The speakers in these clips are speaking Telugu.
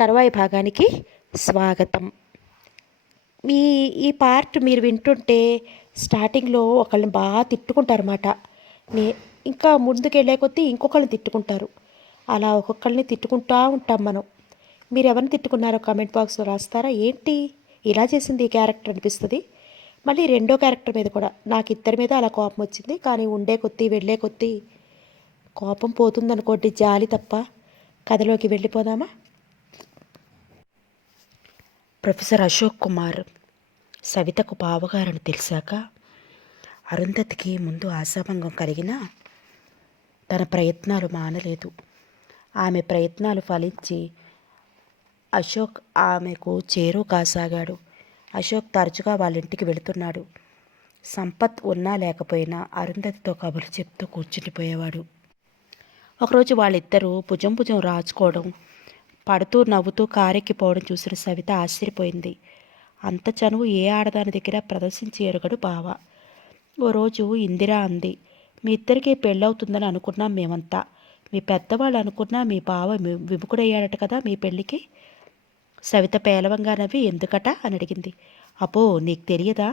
తర్వాయి భాగానికి స్వాగతం. మీ ఈ పార్ట్ మీరు వింటుంటే స్టార్టింగ్లో ఒకళ్ళని బాగా తిట్టుకుంటారన్నమాట. నే ఇంకా ముందుకెళ్ళే కొద్దీ ఇంకొకళ్ళని తిట్టుకుంటారు. అలా ఒక్కొక్కళ్ళని తిట్టుకుంటూ ఉంటాం మనం. మీరు ఎవరిని తిట్టుకున్నారో కామెంట్ బాక్స్లో రాస్తారా? ఏంటి ఇలా చేసింది ఈ క్యారెక్టర్ అనిపిస్తుంది. మళ్ళీ రెండో క్యారెక్టర్ మీద కూడా నాకు ఇద్దరి మీద అలా కోపం వచ్చింది. కానీ ఉండే కొద్దీ వెళ్ళే కొద్దీ కోపం పోతుందనుకోండి, జాలి తప్ప. కథలోకి వెళ్ళిపోదామా? ప్రొఫెసర్ అశోక్ కుమార్ సవితకు బావగారని తెలిసాక అరుంధతికి ముందు ఆశాభంగం కలిగినా తన ప్రయత్నాలు మానలేదు. ఆమె ప్రయత్నాలు ఫలించి అశోక్ ఆమెకు చేరువ కాసాగాడు. అశోక్ తరచుగా వాళ్ళ ఇంటికి వెళుతున్నాడు. సంపత్ ఉన్నా లేకపోయినా అరుంధతితో కబుర్లు చెప్తూ కూర్చుండిపోయేవాడు. ఒకరోజు వాళ్ళిద్దరూ భుజం భుజం రాచుకోవడం, పడుతూ నవ్వుతూ కారెక్కిపోవడం చూసిన సవిత ఆశ్చర్యపోయింది. అంత చనువు ఏ ఆడదాని దగ్గర ప్రదర్శించి ఎరుగడు బావ. ఓ రోజు ఇందిరా అంది, మీ ఇద్దరికీ పెళ్ళవుతుందని అనుకున్నాం మేమంతా. మీ పెద్దవాళ్ళు అనుకున్నా మీ బావ విముఖుడయ్యాడట కదా మీ పెళ్ళికి. సవిత పేలవంగా నవ్వి ఎందుకట అని అడిగింది. అబ్బో నీకు తెలియదా?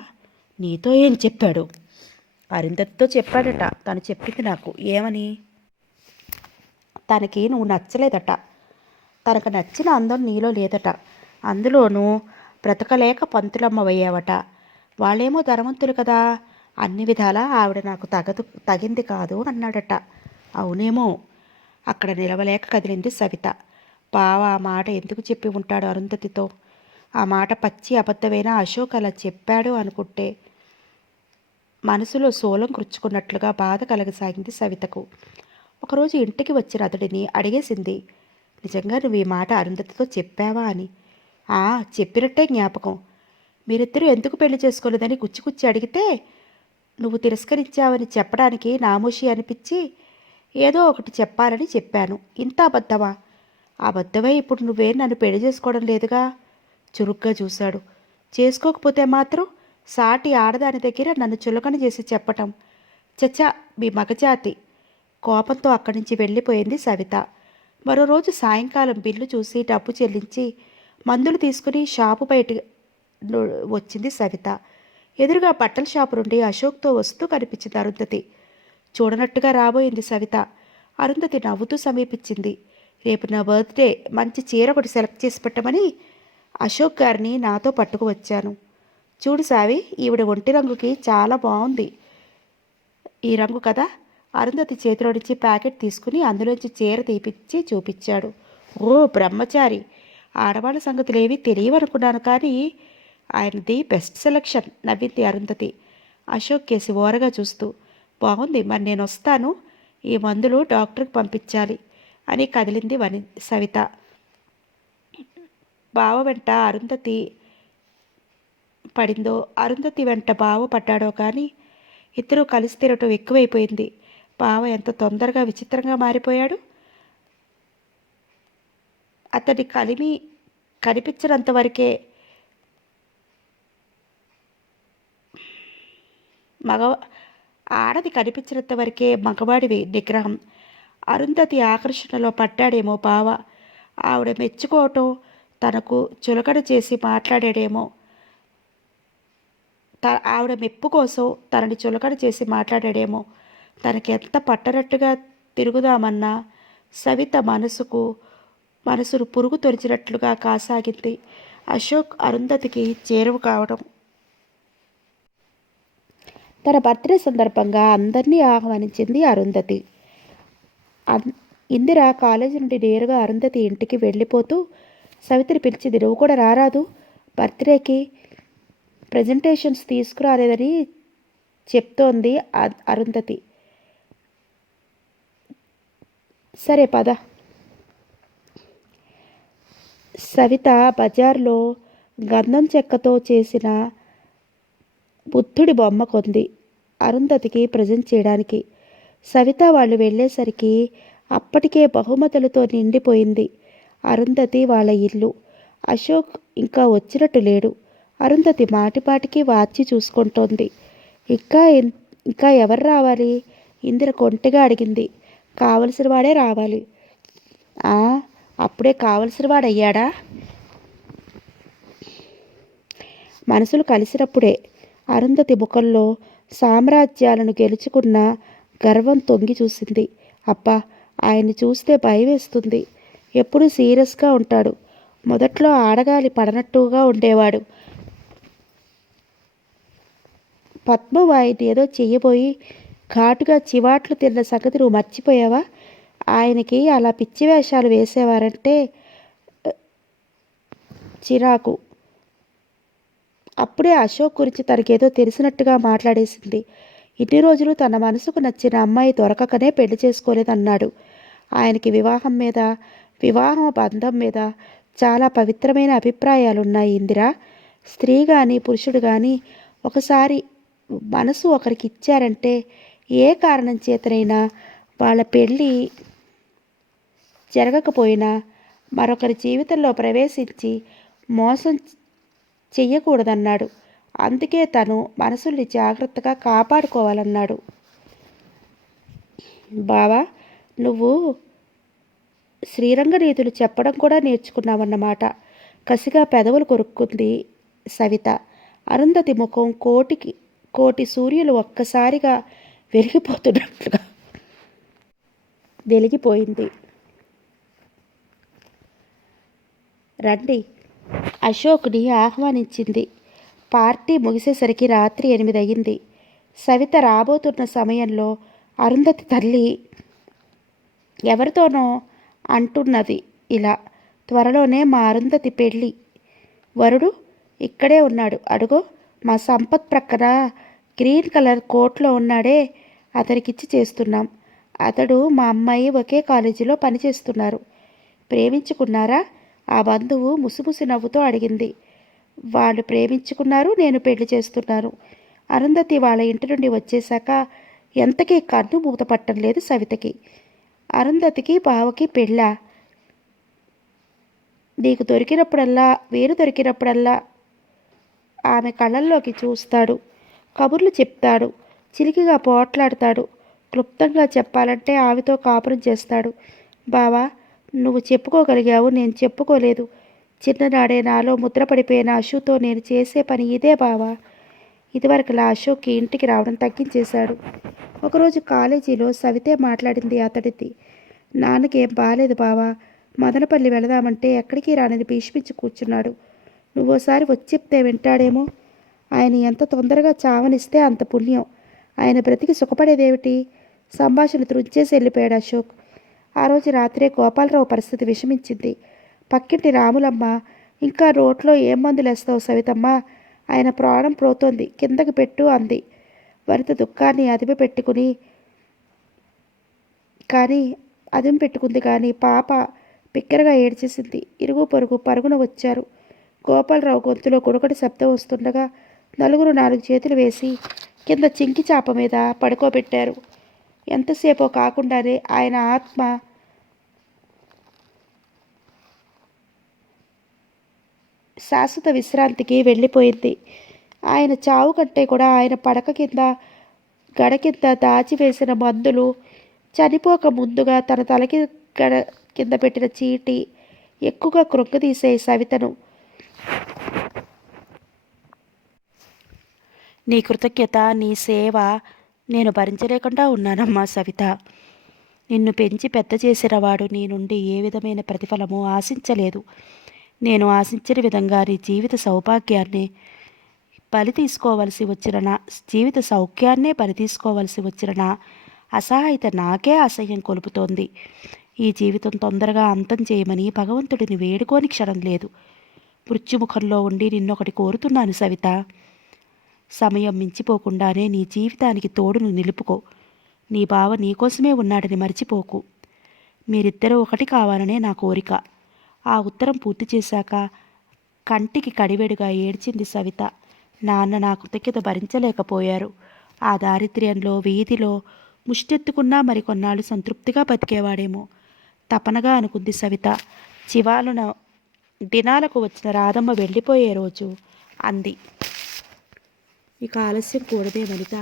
నీతో ఏం చెప్పాడు? అరుంధతితో చెప్పాడట. తను చెప్పింది నాకు. ఏమని? తనకి నువ్వు నచ్చలేదట. తనకు నచ్చిన అందం నీలో లేదట. అందులోనూ బ్రతకలేక పంతులమ్మవయ్యావట. వాళ్ళేమో ధనవంతులు కదా, అన్ని విధాలా ఆవిడ నాకు తగింది కాదు అన్నాడట. అవునేమో. అక్కడ నిలవలేక కదిలింది సవిత. బావ ఆ మాట ఎందుకు చెప్పి ఉంటాడు అరుంధతితో? ఆ మాట పచ్చి అబద్ధమైనా అశోక్ అలా చెప్పాడు అనుకుంటే మనసులో శూలం కృచ్చుకున్నట్లుగా బాధ కలగసాగింది సవితకు. ఒకరోజు ఇంటికి వచ్చిన అతడిని అడిగేసింది, నిజంగా నువ్వు ఈ మాట అరుంధతితో చెప్పావా అని. చెప్పినట్టే జ్ఞాపకం. మీరిద్దరూ ఎందుకు పెళ్లి చేసుకోలేదని కుచ్చి అడిగితే నువ్వు తిరస్కరించావని చెప్పడానికి నామోషి అనిపించి ఏదో ఒకటి చెప్పాలని చెప్పాను. ఇంత అబద్ధమా? అబద్ధమే. ఇప్పుడు నువ్వే నన్ను పెళ్లి చేసుకోవడం లేదుగా. చురుగ్గా చూశాడు. చేసుకోకపోతే మాత్రం సాటి ఆడదాని దగ్గర నన్ను చులకన చేసి చెప్పటం చచ్చా మీ మగజాతి. కోపంతో అక్కడి నుంచి వెళ్ళిపోయింది సవిత. మరో రోజు సాయంకాలం బిల్లు చూసి డబ్బు చెల్లించి మందులు తీసుకుని షాపు బయట వచ్చింది సవిత. ఎదురుగా బట్టల షాపు నుండి అశోక్తో వస్తూ కనిపించింది అరుంధతి. చూడనట్టుగా రాబోయింది సవిత. అరుంధతి నవ్వుతూ సమీపించింది. రేపు నా బర్త్డే, మంచి చీర ఒకటి సెలెక్ట్ చేసి పెట్టమని అశోక్ గారిని నాతో పట్టుకు వచ్చాను. చూడు సావి, ఈవిడ ఒంటి రంగుకి చాలా బాగుంది ఈ రంగు కదా. అరుంధతి చేతిలో నుంచి ప్యాకెట్ తీసుకుని అందులోంచి చీర తీపిచ్చి చూపించాడు. ఓ బ్రహ్మచారి, ఆడవాళ్ళ సంగతులు ఏవి తెలియవనుకున్నాను, కానీ ఆయనది బెస్ట్ సెలక్షన్ నవ్వింది అరుంధతి అశోక్ కేసి ఓరగా చూస్తూ. బాగుంది, మరి నేను వస్తాను. ఈ మందులు డాక్టర్కి పంపించాలి అని కదిలింది సవిత. బావ వెంట అరుంధతి పడిందో, అరుంధతి వెంట బావ పడ్డాడో కానీ ఇద్దరూ కలిసి తిరగటం ఎక్కువైపోయింది. బావ ఎంత తొందరగా విచిత్రంగా మారిపోయాడు. అతడి కలిమి కనిపించినంత వరకే ఆడది కనిపించినంత వరకే మగవాడి నిగ్రహం. అరుంధతి ఆకర్షణలో పడ్డాడేమో బావ. ఆవిడ మెచ్చుకోవటం, తనకు చులకన చేసి మాట్లాడాడేమో. ఆవిడ మెప్పు కోసం తనని చులకన చేసి మాట్లాడాడేమో. తనకెంత పట్టనట్టుగా తిరుగుదామన్నా సవిత మనసును పురుగు తొలిచినట్లుగా కాసాగింది. అశోక్ అరుంధతికి చేరువ కావడం. తన బర్త్డే సందర్భంగా అందరినీ ఆహ్వానించింది అరుంధతి. ఇందిర కాలేజీ నుండి నేరుగా అరుంధతి ఇంటికి వెళ్ళిపోతూ సవితని పిలిచింది. నువ్వు కూడా రారాదు? బర్త్డేకి ప్రజెంటేషన్స్ తీసుకురాలేదని చెప్తోంది అరుంధతి. సరే పద. సవిత బజార్లో గంధం చెక్కతో చేసిన బుద్ధుడి బొమ్మ కొంది అరుంధతికి ప్రజెంట్ చేయడానికి. సవిత వాళ్ళు వెళ్ళేసరికి అప్పటికే బహుమతులతో నిండిపోయింది అరుంధతి వాళ్ళ ఇల్లు. అశోక్ ఇంకా వచ్చినట్టు లేడు. అరుంధతి మాటిపాటికి వాచి చూసుకుంటోంది. ఇంకా ఎవరు రావాలి? ఇందిర కొంటెగా అడిగింది. కావలసిన వాడే రావాలి. అప్పుడే కావలసిన వాడయ్యాడా? మనసులు కలిసినప్పుడే. అరుంధతి ముఖంలో సామ్రాజ్యాలను గెలుచుకున్న గర్వం తొంగి చూసింది. అబ్బా, ఆయన్ని చూస్తే భయం వేస్తుంది. ఎప్పుడూ సీరియస్గా ఉంటాడు. మొదట్లో ఆడగాలి పడనట్టుగా ఉండేవాడు. పద్మం ఆయన్ని ఏదో చెయ్యబోయి ఘాటుగా చివాట్లు తిన్న సంగతి నువ్వు మర్చిపోయావా? ఆయనకి అలా పిచ్చి వేషాలు వేసేవారంటే చిరాకు. అప్పుడే అశోక్ గురించి తనకేదో తెలిసినట్టుగా మాట్లాడేసింది. ఇన్ని రోజులు తన మనసుకు నచ్చిన అమ్మాయి దొరకకనే పెళ్లి చేసుకోలేదన్నాడు. ఆయనకి వివాహం బంధం మీద చాలా పవిత్రమైన అభిప్రాయాలున్నాయి ఇందిరా. స్త్రీ కానీ పురుషుడు కానీ ఒకసారి మనసు ఒకరికి ఇచ్చారంటే ఏ కారణం చేతనైనా వాళ్ళ పెళ్ళి జరగకపోయినా మరొకరి జీవితంలో ప్రవేశించి మోసం చెయ్యకూడదన్నాడు. అందుకే తను మనసుల్ని జాగ్రత్తగా కాపాడుకోవాలన్నాడు. బావా, నువ్వు శ్రీరంగ నీతులు చెప్పడం కూడా నేర్చుకున్నావన్నమాట. కసిగా పెదవులు కొరుక్కుంది సవిత. అరుంధతి ముఖం కోటి సూర్యులు ఒక్కసారిగా వెలిగిపోతున్నట్లుగా వెలిగిపోయింది. రండి, అశోక్ని ఆహ్వానించింది. పార్టీ ముగిసేసరికి రాత్రి 8 అయ్యింది. సవిత రాబోతున్న సమయంలో అరుంధతి తల్లి ఎవరితోనో అంటున్నది ఇలా, త్వరలోనే మా అరుంధతి పెళ్ళి. వరుడు ఇక్కడే ఉన్నాడు, అడుగో మా సంపత్ ప్రక్కన గ్రీన్ కలర్ కోట్లో ఉన్నాడే, అతనికిచ్చి చేస్తున్నాం. అతడు మా అమ్మాయి ఒకే కాలేజీలో పనిచేస్తున్నారు. ప్రేమించుకున్నారా? ఆ బంధువు ముసిముసి నవ్వుతో అడిగింది. వాళ్ళు ప్రేమించుకున్నారు, నేను పెళ్లి చేస్తున్నాను. అరుంధతి వాళ్ళ ఇంటి నుండి వచ్చేశాక ఎంతకీ కన్ను మూత పట్టం లేదు సవితకి. అరుంధతికి బావకి పెళ్ళా? నీకు దొరికినప్పుడల్లా, వీరు దొరికినప్పుడల్లా ఆమె కళ్ళల్లోకి చూస్తాడు, కబుర్లు చెప్తాడు, చిలికిగా పోట్లాడతాడు. క్లుప్తంగా చెప్పాలంటే ఆమెతో కాపురం చేస్తాడు. బావా, నువ్వు చెప్పుకోగలిగావు, నేను చెప్పుకోలేదు. చిన్ననాడే నాలో ముద్రపడిపోయిన అశుతో నేను చేసే పని ఇదే బావా. ఇదివరకులా అశోక్కి ఇంటికి రావడం తగ్గించేశాడు. ఒకరోజు కాలేజీలో సవితే మాట్లాడింది అతడిది. నాన్నకేం బాలేదు బావా, మదనపల్లి వెళదామంటే ఎక్కడికి రానని భీష్మించి కూర్చున్నాడు. నువ్వోసారి వచ్చి చెప్తే వింటాడేమో. ఆయన ఎంత తొందరగా చావనిస్తే అంత పుణ్యం. ఆయన బ్రతికి సుఖపడేదేమిటి? సంభాషణ త్రుంచేసి వెళ్ళిపోయాడు అశోక్. ఆ రోజు రాత్రే గోపాలరావు పరిస్థితి విషమించింది. పక్కింటి రాములమ్మ, ఇంకా రోట్లో ఏం మందులేస్తావు సవితమ్మ, ఆయన ప్రాణం పోతోంది, కిందకి పెట్టు అంది. వనిత దుఃఖాన్ని అదిమి పెట్టుకుంది కానీ పాప బిగ్గరగా ఏడ్చేసింది. ఇరుగు పొరుగు పరుగున వచ్చారు. గోపాలరావు గొంతులో గుడగడి శబ్దం వస్తుండగా నలుగురు 4 చేతులు వేసి కింద చింకి చాప మీద పడుకోబెట్టారు. ఎంతసేపో కాకుండానే ఆయన ఆత్మ శాశ్వత విశ్రాంతికి వెళ్ళిపోయింది. ఆయన చావు కంటే కూడా ఆయన పడక కింద గడ కింద దాచివేసిన మందులు, చనిపోక ముందుగా తన తలకి గడ కింద పెట్టిన చీటి ఎక్కువగా కృంగదీసే సవితను. నీ కృతజ్ఞత, నీ సేవ నేను భరించలేకుండా ఉన్నానమ్మా సవిత. నిన్ను పెంచి పెద్ద చేసినవాడు నీ నుండి ఏ విధమైన ప్రతిఫలము ఆశించలేదు. నేను ఆశించిన విధంగా నీ జీవిత సౌఖ్యాన్నే బలి తీసుకోవలసి వచ్చిన నా అసహాయత నాకే అసహ్యం కొలుపుతోంది. ఈ జీవితం తొందరగా అంతం చేయమని భగవంతుడిని వేడుకోని క్షణం లేదు. మృత్యుముఖంలో ఉండి నిన్నొకటి కోరుతున్నాను సవిత. సమయం మించిపోకుండానే నీ జీవితానికి తోడును నిలుపుకో. నీ బావ నీకోసమే ఉన్నాడని మర్చిపోకు. మీరిద్దరూ ఒకటి కావాలనే నా కోరిక. ఆ ఉత్తరం పూర్తి చేశాక కంటికి కడివెడుగా ఏడ్చింది సవిత. నాన్న నా కృతజ్ఞత భరించలేకపోయారు. ఆ దారిద్ర్యంలో, వీధిలో ముష్టెత్తుకున్నా మరికొన్నాళ్ళు సంతృప్తిగా బతికేవాడేమో తపనగా అనుకుంది సవిత. చివాలున దినాలకు వచ్చిన రాధమ్మ వెళ్ళిపోయే రోజు అంది. ఇక ఆలస్యం కూడదే వనిత.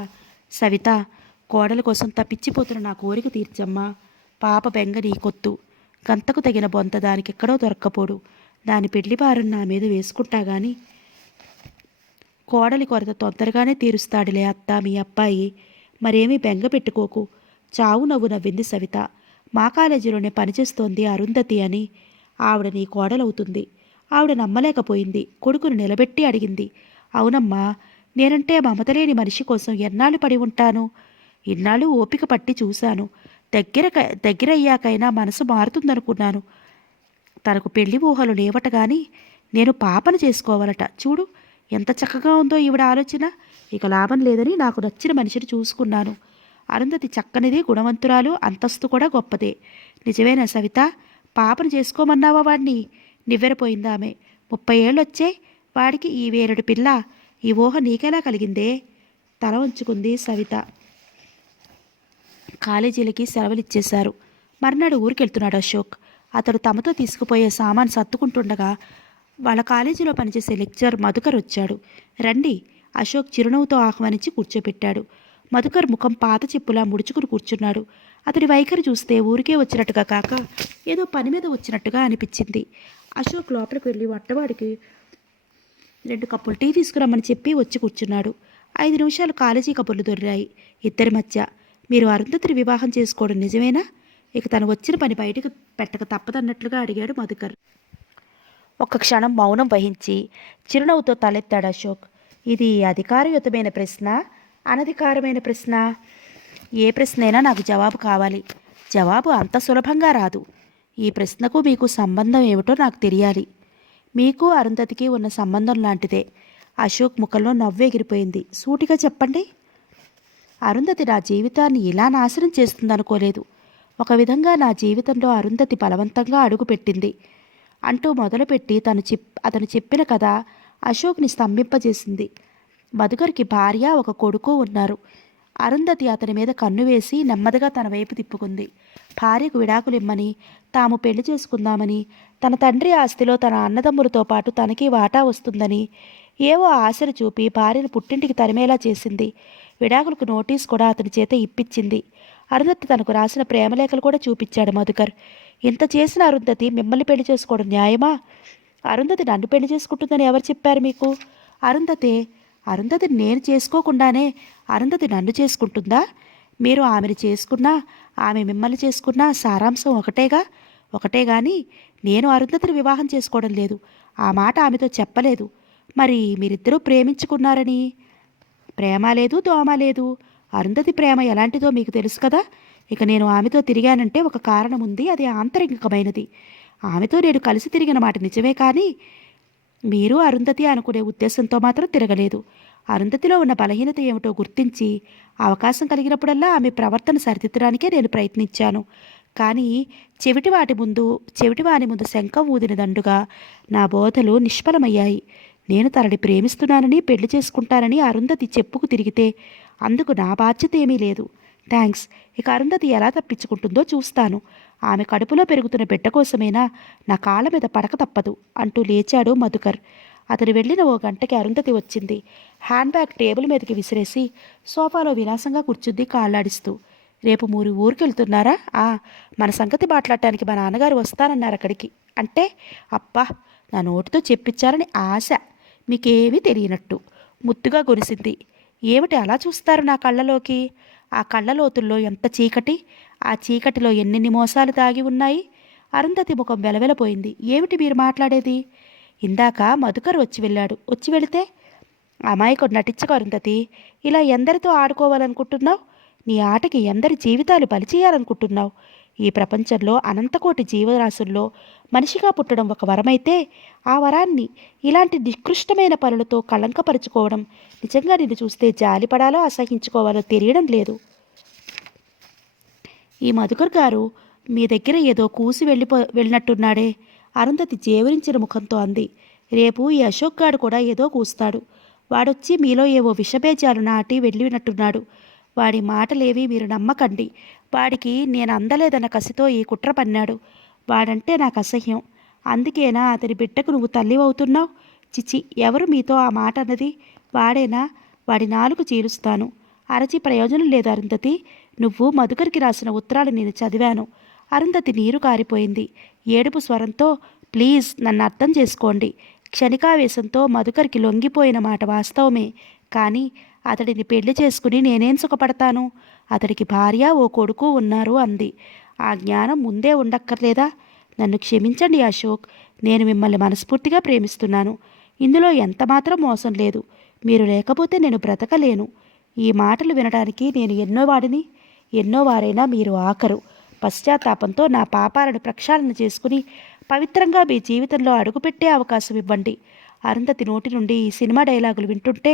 సవిత, కోడల కోసం తప్పించిపోతున్న నా కోరిక తీర్చమ్మా. పాప బెంగ నీకొత్తు. గంతకు తగిన బొంత దానికెక్కడో దొరక్కపోడు. దాని పెళ్లి భారం నా మీద వేసుకుంటా గాని కోడలి కొరత తొందరగానే తీరుస్తాడులే అత్త మీ అబ్బాయి. మరేమీ బెంగ పెట్టుకోకు. చావు నవ్వు నవ్వింది సవిత. మా కాలేజీలోనే పనిచేస్తోంది అరుంధతి అని. ఆవిడ నీ కోడలవుతుంది. ఆవిడ నమ్మలేకపోయింది. కొడుకును నిలబెట్టి అడిగింది. అవునమ్మా, నేనంటే మమతలేని మనిషి కోసం ఎన్నాళ్ళు పడి ఉంటాను. ఇన్నాళ్ళు ఓపిక పట్టి చూశాను. దగ్గరయ్యాకైనా మనసు మారుతుందనుకున్నాను. తనకు పెళ్లి ఊహలు లేవట గాని నేను పాపను చేసుకోవాలట. చూడు ఎంత చక్కగా ఉందో ఈవిడ ఆలోచన. ఇక లాభం లేదని నాకు నచ్చిన మనిషిని చూసుకున్నాను. అరుంధతి చక్కనిది, గుణవంతురాలు, అంతస్తు కూడా గొప్పదే. నిజమేనా సవిత? పాపను చేసుకోమన్నావా వాడిని? నివ్వెరపోయిందామె. 30 ఏళ్ళొచ్చే వాడికి ఈ వేరడు పిల్ల. ఈ ఊహ నీకెలా కలిగిందే? తల ఉంచుకుంది సవిత. కాలేజీలకి సెలవులిచ్చేశారు. మర్నాడు ఊరికెళ్తున్నాడు అశోక్. అతడు తమతో తీసుకుపోయే సామాను సర్దుకుంటుండగా వాళ్ళ కాలేజీలో పనిచేసే లెక్చరర్ మధుకర్ వచ్చాడు. రండి, అశోక్ చిరునవ్వుతో ఆహ్వానించి కూర్చోపెట్టాడు. మధుకర్ ముఖం పాత చెప్పులా ముడుచుకుని కూర్చున్నాడు. అతడి వైఖరి చూస్తే ఊరికే వచ్చినట్టుగా కాక ఏదో పని మీద వచ్చినట్టుగా అనిపించింది. అశోక్ లోపలికి వెళ్ళి వంటవాడికి 2 కప్పులు టీ తీసుకురమ్మని చెప్పి వచ్చి కూర్చున్నాడు. 5 నిమిషాలు కాలేజీ కబుర్లు దొర్రాయి ఇద్దరి మధ్య. మీరు అరుంధతిని వివాహం చేసుకోవడం నిజమేనా? ఇక తను వచ్చిన పని బయటకు పెట్టక తప్పదన్నట్లుగా అడిగాడు మధుకర్. ఒక్క క్షణం మౌనం వహించి చిరునవ్వుతో తలెత్తాడు అశోక్. ఇది అధికారయుతమైన ప్రశ్న, అనధికారమైన ప్రశ్న? ఏ ప్రశ్నైనా నాకు జవాబు కావాలి. జవాబు అంత సులభంగా రాదు. ఈ ప్రశ్నకు మీకు సంబంధం ఏమిటో నాకు తెలియాలి. మీకు అరుంధతికి ఉన్న సంబంధం లాంటిదే. అశోక్ ముఖంలో నవ్వు ఎగిరిపోయింది. సూటిగా చెప్పండి. అరుంధతి నా జీవితాన్ని ఇలా నాశనం చేస్తుందనుకోలేదు. ఒక విధంగా నా జీవితంలో అరుంధతి బలవంతంగా అడుగుపెట్టింది అంటూ మొదలుపెట్టి అతను చెప్పిన కథ అశోక్ని స్తంభింపజేసింది. మధుకర్కి భార్య, ఒక కొడుకు ఉన్నారు. అరుంధతి అతని మీద కన్ను వేసి నెమ్మదిగా తన వైపు తిప్పుకుంది. భార్యకు విడాకులు ఇమ్మని, తాము పెళ్లి చేసుకుందామని, తన తండ్రి ఆస్తిలో తన అన్నదమ్ములతో పాటు తనకి వాటా వస్తుందని ఏవో ఆశలు చూపి భార్యను పుట్టింటికి తరిమేలా చేసింది. విడాకులకు నోటీస్ కూడా అతని చేత ఇప్పించింది. అరుంధతి తనకు రాసిన ప్రేమలేఖలు కూడా చూపించాడు మధుకర్. ఇంత చేసిన అరుంధతి మిమ్మల్ని పెళ్లి చేసుకోవడం న్యాయమా? అరుంధతి నన్ను పెళ్లి చేసుకుంటుందని ఎవరు చెప్పారు మీకు? అరుంధతిని నేను చేసుకోకుండానే అరుంధతి నన్ను చేసుకుంటుందా? మీరు ఆమెను చేసుకున్నా, ఆమె మిమ్మల్ని చేసుకున్నా సారాంశం ఒకటే గాని నేను అరుంధతిని వివాహం చేసుకోవడం లేదు. ఆ మాట ఆమెతో చెప్పలేదు. మరి మీరిద్దరూ ప్రేమించుకున్నారని? ప్రేమ లేదు, దోమ లేదు. అరుంధతి ప్రేమ ఎలాంటిదో మీకు తెలుసు కదా. ఇక నేను ఆమెతో తిరిగానంటే ఒక కారణం ఉంది. అది ఆంతరికమైనది. ఆమెతో నేను కలిసి తిరిగిన మాట నిజమే, కానీ మీరు అరుంధతి అనుకునే ఉద్దేశంతో మాత్రం తిరగలేదు. అరుంధతిలో ఉన్న బలహీనత ఏమిటో గుర్తించి అవకాశం కలిగినప్పుడల్లా ఆమె ప్రవర్తన సరిదిద్దడానికే నేను ప్రయత్నించాను. కానీ చెవిటివాని ముందు శంఖం ఊదిన దండుగా నా బోధలు నిష్ఫలమయ్యాయి. నేను తనని ప్రేమిస్తున్నానని, పెళ్లి చేసుకుంటానని అరుంధతి చెప్పుకు తిరిగితే అందుకు నా బాధ్యత ఏమీ లేదు. థ్యాంక్స్. ఇక అరుంధతి ఎలా తప్పించుకుంటుందో చూస్తాను. ఆమె కడుపులో పెరుగుతున్న బిడ్డ కోసమైనా నా కాళ్ళ మీద పడక తప్పదు అంటూ లేచాడు మధుకర్. అతను వెళ్ళిన 1 గంటకి అరుంధతి వచ్చింది. హ్యాండ్ బ్యాగ్ టేబుల్ మీదకి విసిరేసి సోఫాలో విలాసంగా కూర్చుంది కాళ్ళాడిస్తూ. రేపు మీరు ఊరికెళ్తున్నారా? మన సంగతి మాట్లాడటానికి మా నాన్నగారు వస్తానన్నారు అక్కడికి. అంటే అబ్బా, నా నోటితో చెప్పించాలని ఆశ. మీకేమీ తెలియనట్టు ముద్దుగా గొనిసింది. ఏమిటి అలా చూస్తారు నా కళ్ళలోకి? ఆ కళ్ళ లోతుల్లో ఎంత చీకటి, ఆ చీకటిలో ఎన్నెన్ని మోసాలు దాగి ఉన్నాయి. అరుంధతి ముఖం వెలవెలపోయింది. ఏమిటి మీరు మాట్లాడేది? ఇందాక మధుకర్ వచ్చి వెళితే అమాయకుడు నటించక అరుంధతి. ఇలా ఎందరితో ఆడుకోవాలనుకుంటున్నావు? నీ ఆటకి ఎందరి జీవితాలు బలి చేయాలనుకుంటున్నావు? ఈ ప్రపంచంలో అనంతకోటి జీవరాశుల్లో మనిషిగా పుట్టడం ఒక వరమైతే ఆ వరాన్ని ఇలాంటి నికృష్టమైన పనులతో కళంకపరుచుకోవడం నిజంగా నిన్ను చూస్తే జాలిపడాలో అసహించుకోవాలో తెలియడం లేదు. ఈ మధుకర్ గారు మీ దగ్గర ఏదో కూసి వెళ్ళినట్టున్నాడే. అరుంధతి జేవరించిన ముఖంతో అంది. రేపు ఈ అశోక్ గాడు కూడా ఏదో కూస్తాడు. వాడొచ్చి మీలో ఏవో విషబేజాలు నాటి వెళ్ళినట్టున్నాడు. వాడి మాటలేవి మీరు నమ్మకండి. వాడికి నేను అందలేదన్న కసితో ఈ కుట్ర పన్నాడు. వాడంటే నాకు అసహ్యం. అందుకేనా అతని బిడ్డకు నువ్వు తల్లి అవుతున్నావు? చిచి, ఎవరు మీతో ఆ మాట అన్నది? వాడేనా? వాడి నాలుగు చీలుస్తాను. అరచి ప్రయోజనం లేదు అరుంధతి. నువ్వు మధుకర్కి రాసిన ఉత్తరాలు నేను చదివాను. అరుంధతి నీరు కారిపోయింది. ఏడుపు స్వరంతో, ప్లీజ్ నన్ను అర్థం చేసుకోండి. క్షణికావేశంతో మధుకర్కి లొంగిపోయిన మాట వాస్తవమే. కానీ అతడిని పెళ్లి చేసుకుని నేనేం సుఖపడతాను? అతడికి భార్య ఓ కొడుకు ఉన్నారు అంది. ఆ జ్ఞానం ముందే ఉండక్కర్లేదా? నన్ను క్షమించండి అశోక్. నేను మిమ్మల్ని మనస్ఫూర్తిగా ప్రేమిస్తున్నాను. ఇందులో ఎంతమాత్రం మోసం లేదు. మీరు లేకపోతే నేను బ్రతకలేను. ఈ మాటలు వినడానికి నేను ఎన్నో వాడిని, ఎన్నో వారైనా మీరు ఆఖరు. పశ్చాత్తాపంతో నా పాపాలను ప్రక్షాళన చేసుకుని పవిత్రంగా మీ జీవితంలో అడుగుపెట్టే అవకాశం ఇవ్వండి. అరుంధతి నోటి నుండి ఈ సినిమా డైలాగులు వింటుంటే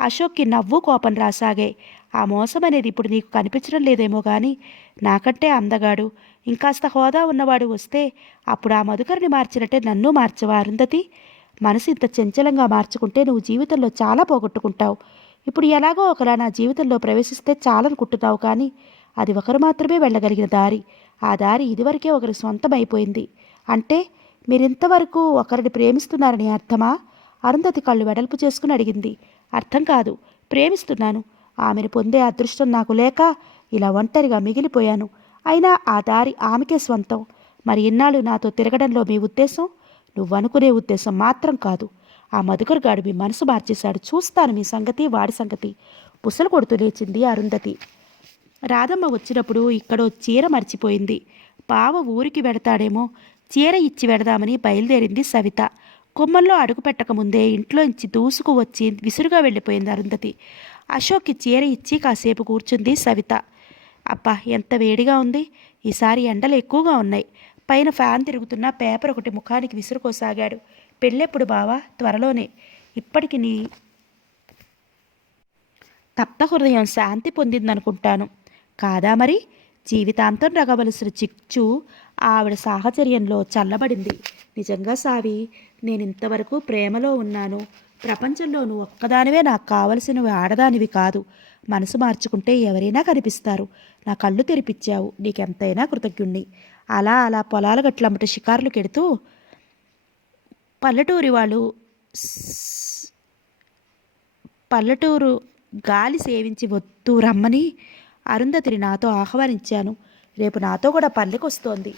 అశోక్కి నవ్వు కోపం రాసాగాయి. ఆ మోసం అనేది ఇప్పుడు నీకు కనిపించడం లేదేమో కానీ నాకంటే అందగాడు, ఇంకాస్త హోదా ఉన్నవాడు వస్తే అప్పుడు ఆ మధుకరిని మార్చినట్టే నన్ను మార్చవా అరుంధతి? మనసు ఇంత చంచలంగా మార్చుకుంటే నువ్వు జీవితంలో చాలా పోగొట్టుకుంటావు. ఇప్పుడు ఎలాగో ఒకలా నా జీవితంలో ప్రవేశిస్తే చాలనుకుంటున్నావు కానీ అది ఒకరు మాత్రమే వెళ్ళగలిగిన దారి. ఆ దారి ఇదివరకే ఒకరి సొంతం అయిపోయింది. అంటే మీరింతవరకు ఒకరిని ప్రేమిస్తున్నారని అర్థమా? అరుంధతి కళ్ళు వెడల్పు చేసుకుని అడిగింది. అర్థం కాదు, ప్రేమిస్తున్నాను. ఆమెను పొందే అదృష్టం నాకు లేక ఇలా ఒంటరిగా మిగిలిపోయాను. అయినా ఆ దారి ఆమెకే స్వంతం. మరి ఇన్నాళ్ళు నాతో తిరగడంలో మీ ఉద్దేశం నువ్వనుకునే ఉద్దేశం మాత్రం కాదు. ఆ మధుకర్ గాడు మీ మనసు మార్చేశాడు. చూస్తాను మీ సంగతి, వాడి సంగతి. బుసలు కొడుతూ లేచింది అరుంధతి. రాధమ్మ వచ్చినప్పుడు ఇక్కడో చీర మర్చిపోయింది. బావ ఊరికి వెడతాడేమో, చీర ఇచ్చి వెడదామని బయలుదేరింది సవిత. కుమ్మంలో అడుగు పెట్టకముందే ఇంట్లోంచి దూసుకు వచ్చి విసురుగా వెళ్ళిపోయింది అరుంధతి. అశోక్కి చీర ఇచ్చి కాసేపు కూర్చుంది సవిత. అబ్బా ఎంత వేడిగా ఉంది. ఈసారి ఎండలు ఎక్కువగా ఉన్నాయి. పైన ఫ్యాన్ తిరుగుతున్న పేపర్ ఒకటి ముఖానికి విసురుకోసాగాడు. పెళ్ళెప్పుడు బావా? త్వరలోనే. ఇప్పటికి నీ తప్త హృదయం శాంతి పొందిందనుకుంటాను. కాదా మరి? జీవితాంతం రగవలసిన చిచ్చు ఆవిడ సాహచర్యంలో చల్లబడింది. నిజంగా సావి, నేనింతవరకు ప్రేమలో ఉన్నాను. ప్రపంచంలో నువ్వు ఒక్కదానివే నాకు కావలసినవి, ఆడదానివి కాదు. మనసు మార్చుకుంటే ఎవరైనా కనిపిస్తారు. నా కళ్ళు తెరిపించావు. నీకెంతైనా కృతజ్ఞుణ్ణి. అలా అలా పొలాల గట్లమ్మట షికారులు కెడుతూ పల్లెటూరి వాళ్ళు పల్లెటూరు గాలి సేవించి వద్దు రమ్మని అరుంధతిని నాతో ఆహ్వానించాను. రేపు నాతో కూడా పల్లెకొస్తోంది.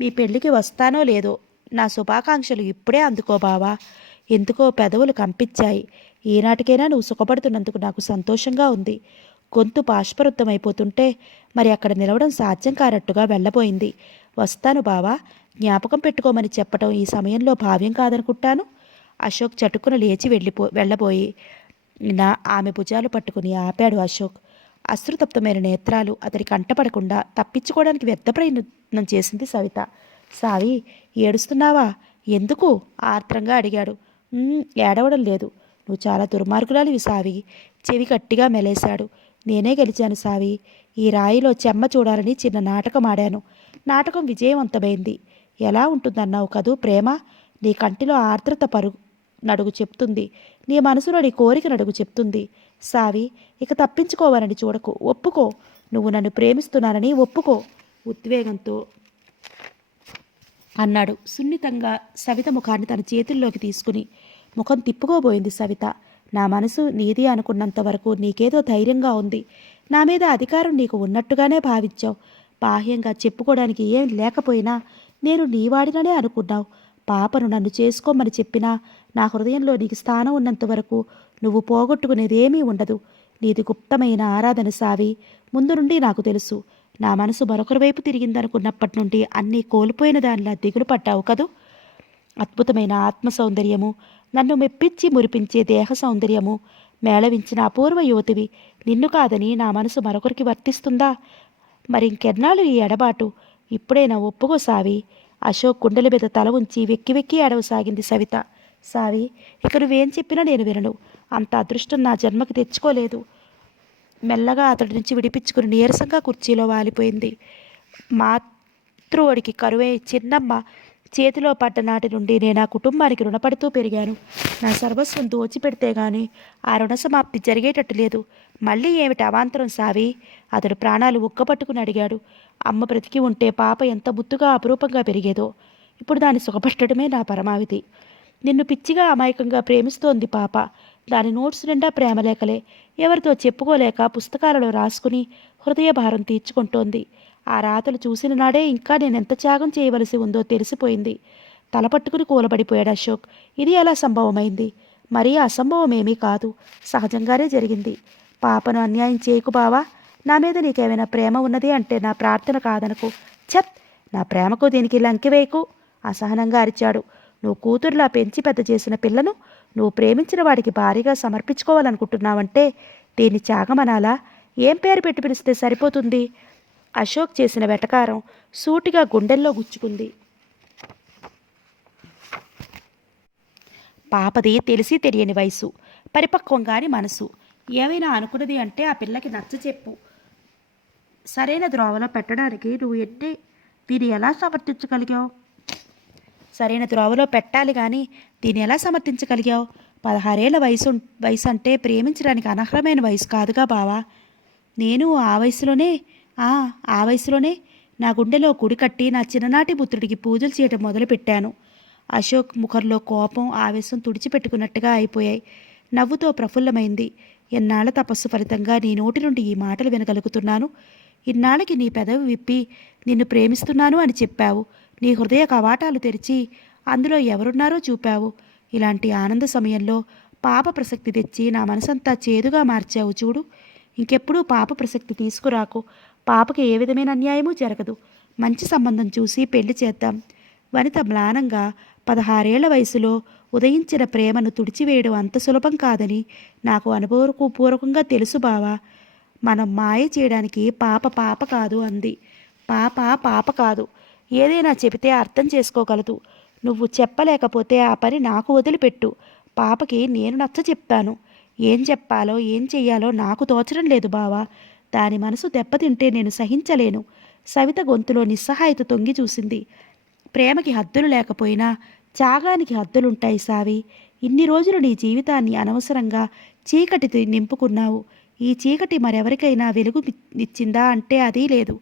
మీ పెళ్ళికి వస్తానో లేదో. నా శుభాకాంక్షలు ఇప్పుడే అందుకో బావా. ఎందుకో పెదవులు కంపించాయి. ఈనాటికైనా నువ్వు సుఖపడుతున్నందుకు నాకు సంతోషంగా ఉంది. గొంతు బాష్పరుద్ధమైపోతుంటే మరి అక్కడ నిలవడం సాధ్యం కానట్టుగా వెళ్ళబోయింది. వస్తాను బావా. జ్ఞాపకం పెట్టుకోమని చెప్పడం ఈ సమయంలో భావ్యం కాదనుకుంటాను. అశోక్ చటుక్కున లేచి వెళ్ళబోయి ఆమె భుజాలు పట్టుకుని ఆపాడు అశోక్. అశ్రుతప్తమైన నేత్రాలు అతడి కంటపడకుండా తప్పించుకోవడానికి వ్యర్థ ప్రయత్నం చేసింది సవిత. సావి, ఏడుస్తున్నావా? ఎందుకు? ఆర్ద్రంగా అడిగాడు. ఏడవడం లేదు. నువ్వు చాలా దుర్మార్గురాలివి సావి. చెవి గట్టిగా మెలేశాడు. నేనే గెలిచాను సావి. ఈ రాయిలో చెమ్మ చూడాలని చిన్న నాటకం ఆడాను. నాటకం విజయవంతమైంది. ఎలా ఉంటుందన్నావు కదూ ప్రేమ? నీ కంటిలో ఆర్ద్రత నడుగు చెప్తుంది. నీ మనసులో నీ కోరిక నడుగు చెప్తుంది. సావి, ఇక తప్పించుకోవాలని చూడకు. ఒప్పుకో. నువ్వు నన్ను ప్రేమిస్తున్నానని ఒప్పుకో. ఉద్వేగంతో అన్నాడు సున్నితంగా సవిత ముఖాన్ని తన చేతుల్లోకి తీసుకుని. ముఖం తిప్పుకోబోయింది సవిత. నా మనసు నీది అనుకున్నంత వరకు నీకేదో ధైర్యంగా ఉంది. నా మీద అధికారం నీకు ఉన్నట్టుగానే భావించావు. బాహ్యంగా చెప్పుకోవడానికి ఏం లేకపోయినా నేను నీవాడిననే అనుకున్నావు. పాపను నన్ను చేసుకోమని చెప్పినా నా హృదయంలో నీకు స్థానం ఉన్నంత వరకు నువ్వు పోగొట్టుకునేదేమీ ఉండదు. నీది గుప్తమైన ఆరాధన సావి. ముందు నుండి నాకు తెలుసు. నా మనసు మరొకరి వైపు తిరిగిందనుకున్నప్పటి నుండి అన్నీ కోల్పోయిన దానిలా దిగులు పడ్డావు కదూ. అద్భుతమైన ఆత్మ సౌందర్యము, నన్ను మెప్పించి మురిపించే దేహ సౌందర్యము మేళవించిన అపూర్వ యువతివి. నిన్ను కాదని నా మనసు మరొకరికి వర్తిస్తుందా? మరింకెన్నాళ్ళు ఈ ఎడబాటు? ఇప్పుడైనా ఒప్పుకో సావి. అశోక్ గుండెల మీద తల ఉంచి వెక్కి వెక్కి ఏడవసాగింది సవిత. సావి, ఇక నువ్వేం చెప్పినా నేను వినను. అంత అదృష్టం నా జన్మకి తెచ్చుకోలేదు. మెల్లగా అతడి నుంచి విడిపించుకుని నీరసంగా కుర్చీలో వాలిపోయింది. మాతృడికి కరువై చిన్నమ్మ చేతిలో పడ్డ నాటి నుండి నేను ఆ కుటుంబానికి రుణపడుతూ పెరిగాను. నా సర్వస్వం దోచిపెడితే గాని ఆ రుణ సమాప్తి జరిగేటట్టు లేదు. మళ్ళీ ఏమిటి అవాంతరం సావి? అతడు ప్రాణాలు ఉక్కపట్టుకుని అడిగాడు. అమ్మ బ్రతికి ఉంటే పాప ఎంత ముద్దుగా అపురూపంగా పెరిగేదో. ఇప్పుడు దాన్ని సుఖపెట్టడమే నా పరమావిధి. నిన్ను పిచ్చిగా అమాయకంగా ప్రేమిస్తోంది పాప. దాని నోట్స్ నిండా ప్రేమలేఖలే. ఎవరితో చెప్పుకోలేక పుస్తకాలలో రాసుకుని హృదయ భారం తీర్చుకుంటోంది. ఆ రాతలు చూసిన నాడే ఇంకా నేనెంత త్యాగం చేయవలసి ఉందో తెలిసిపోయింది. తలపట్టుకుని కూలబడిపోయాడు అశోక్. ఇది ఎలా సంభవమైంది? మరీ అసంభవం ఏమీ కాదు, సహజంగానే జరిగింది. పాపను అన్యాయం చేయకు బావా. నా మీద నీకేమైనా ప్రేమ ఉన్నది అంటే నా ప్రార్థన కాదనకు. ఛత్! నా ప్రేమకు దీనికి లంకివేయకు, అసహనంగా అరిచాడు. నువ్వు కూతురులా పెంచి పెద్ద చేసిన పిల్లను నువ్వు ప్రేమించిన వాడికి భారీగా సమర్పించుకోవాలనుకుంటున్నావంటే దీన్ని త్యాగమనాలా? ఏం పేరు పెట్టి పిలిస్తే సరిపోతుంది? అశోక్ చేసిన వెటకారం సూటిగా గుండెల్లో గుచ్చుకుంది. పాపది తెలిసి తెలియని వయసు, పరిపక్వంగాని మనసు. ఏమైనా అనుకున్నది అంటే ఆ పిల్లకి నచ్చ చెప్పు. సరైన ద్రోవలో పెట్టడానికి నువ్వు దీన్ని ఎలా సమర్థించగలిగావు? సరైన ద్రోవలో పెట్టాలి కానీ దీన్ని ఎలా సమర్థించగలిగావు? 16 ఏళ్ల వయసు అంటే ప్రేమించడానికి అనర్హమైన వయసు కాదుగా బావా. నేను ఆ వయసులోనే నా గుండెలో గుడి కట్టి నా చిన్ననాటి పుత్రుడికి పూజలు చేయడం మొదలుపెట్టాను. అశోక్ ముఖంలో కోపం, ఆవేశం తుడిచిపెట్టుకున్నట్టుగా అయిపోయాయి. నవ్వుతో ప్రఫుల్లమైంది. ఎన్నాళ్ల తపస్సు ఫలితంగా నీ నోటి నుండి ఈ మాటలు వినగలుగుతున్నాను. ఇన్నాళ్ళకి నీ పెదవి విప్పి నిన్ను ప్రేమిస్తున్నాను అని చెప్పావు. నీ హృదయ కవాటాలు తెరిచి అందులో ఎవరున్నారో చూపావు. ఇలాంటి ఆనంద సమయంలో పాప ప్రసక్తి తెచ్చి నా మనసంతా చేదుగా మార్చావు చూడు. ఇంకెప్పుడూ పాప ప్రసక్తి తీసుకురాకు. పాపకి ఏ విధమైన అన్యాయమూ జరగదు. మంచి సంబంధం చూసి పెళ్లి చేద్దాం. వనిత మ్లానంగా 16 ఏళ్ల వయసులో ఉదయించిన ప్రేమను తుడిచివేయడం అంత సులభం కాదని నాకు అనుభవపూర్వకంగా తెలుసు బావా. మనం మాయ చేయడానికి పాప కాదు అంది. పాప కాదు, ఏదైనా చెబితే అర్థం చేసుకోగలదు. నువ్వు చెప్పలేకపోతే ఆ పని నాకు వదిలిపెట్టు. పాపకి నేను నచ్చ చెప్తాను. ఏం చెప్పాలో ఏం చెయ్యాలో నాకు తోచడం లేదు బావా. దాని మనసు దెబ్బతింటే నేను సహించలేను. సవిత గొంతులో నిస్సహాయత తొంగి చూసింది. ప్రేమకి హద్దులు లేకపోయినా త్యాగానికి హద్దులుంటాయి సావి. ఇన్ని రోజులు నీ జీవితాన్ని అనవసరంగా చీకటి నింపుకున్నావు. ఈ చీకటి మరెవరికైనా వెలుగునిచ్చిందా అంటే అదీ లేదు.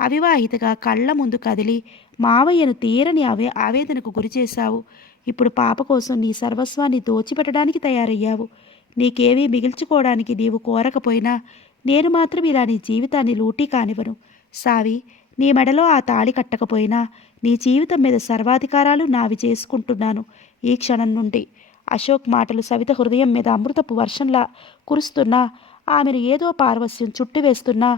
అవివాహితగా కళ్ళ ముందు కదిలి మావయ్యను తీరని ఆవేదనకు గురిచేశావు. ఇప్పుడు పాప కోసం నీ సర్వస్వాన్ని దోచిపెట్టడానికి తయారయ్యావు. నీకేవీ మిగిల్చుకోవడానికి నీవు కోరకపోయినా నేను మాత్రం ఇలా నీ జీవితాన్ని లూటీ కానివ్వను. సావి, నీ మెడలో ఆ తాళి కట్టకపోయినా నీ జీవితం మీద సర్వాధికారాలు నావి చేసుకుంటున్నాను ఈ క్షణం నుండి. అశోక్ మాటలు సవిత హృదయం మీద అమృతపు వర్షంలా కురుస్తున్నా, ఆమెను ఏదో పారవస్యం చుట్టివేస్తున్నా